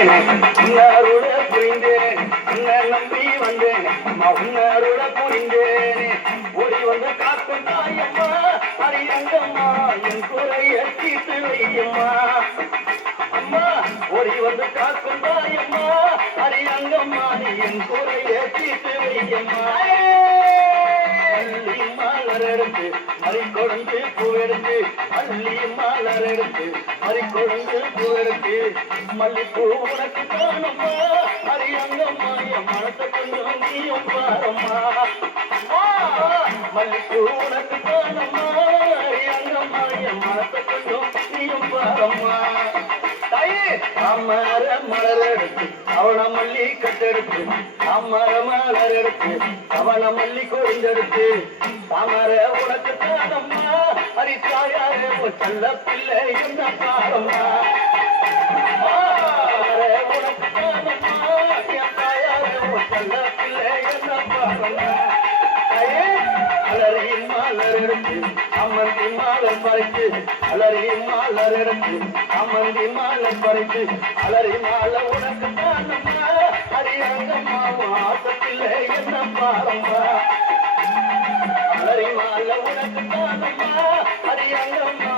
உன்னாரோட புரிந்தேன் உன்னை நம்பி வந்தேன் அம்மா உன்னாரோட புரிந்தேன் ஓடி வந்து காக்கும் தாயம்மா அரியங்கம்மா என் குறைய தீர்த்து வையம்மா அம்மா ஓடி வந்து காக்கும் தாயம்மா அரியங்கம்மா நீ என் குறைய தீர்த்து வையம்மா அள்ளி மலர் எடுத்து மறிக்கொழுந்து பூவெடுத்து அள்ளி மலர் எடுத்து மறிக்கொழுந்து பூவெடுத்து மல்லிப்பூ உனக்கு தானம்மா அரியங்கம்மா என் மனத்தை கொஞ்சம் நீயும் பாரம்மா மல்லிப்பூ உனக்கு தானம்மா அரியங்கம்மா என் மனத்தை கொஞ்சம் நீயும் பாரம்மா அமர மலர் எடுத்து அவன மல்லி கட்டெடுத்து அமர மலர் எடுத்து அவன மல்லி கொழுந்தெடுத்து தாமர உனக்கு தானம்மா அரித்தாயாரே செல்ல பிள்ளை என்ன பாரம்மா உனக்கு தானம்மா என் தாயாரே செல்ல பிள்ளை என்ன பாரம்மா அலறி மலர் எடுத்து அம்மந்தி மாலர் பறித்து அலறி மலர் எடுத்து அம்மந்தி மாலர் பறித்து அலறி மாலை உனக்கு தானம்மா அரியங்கம்மா வாசத்தில்லை என்ன பாரம்மா அலறி மாலை உனக்கு தானம்மா அரியங்கம்மா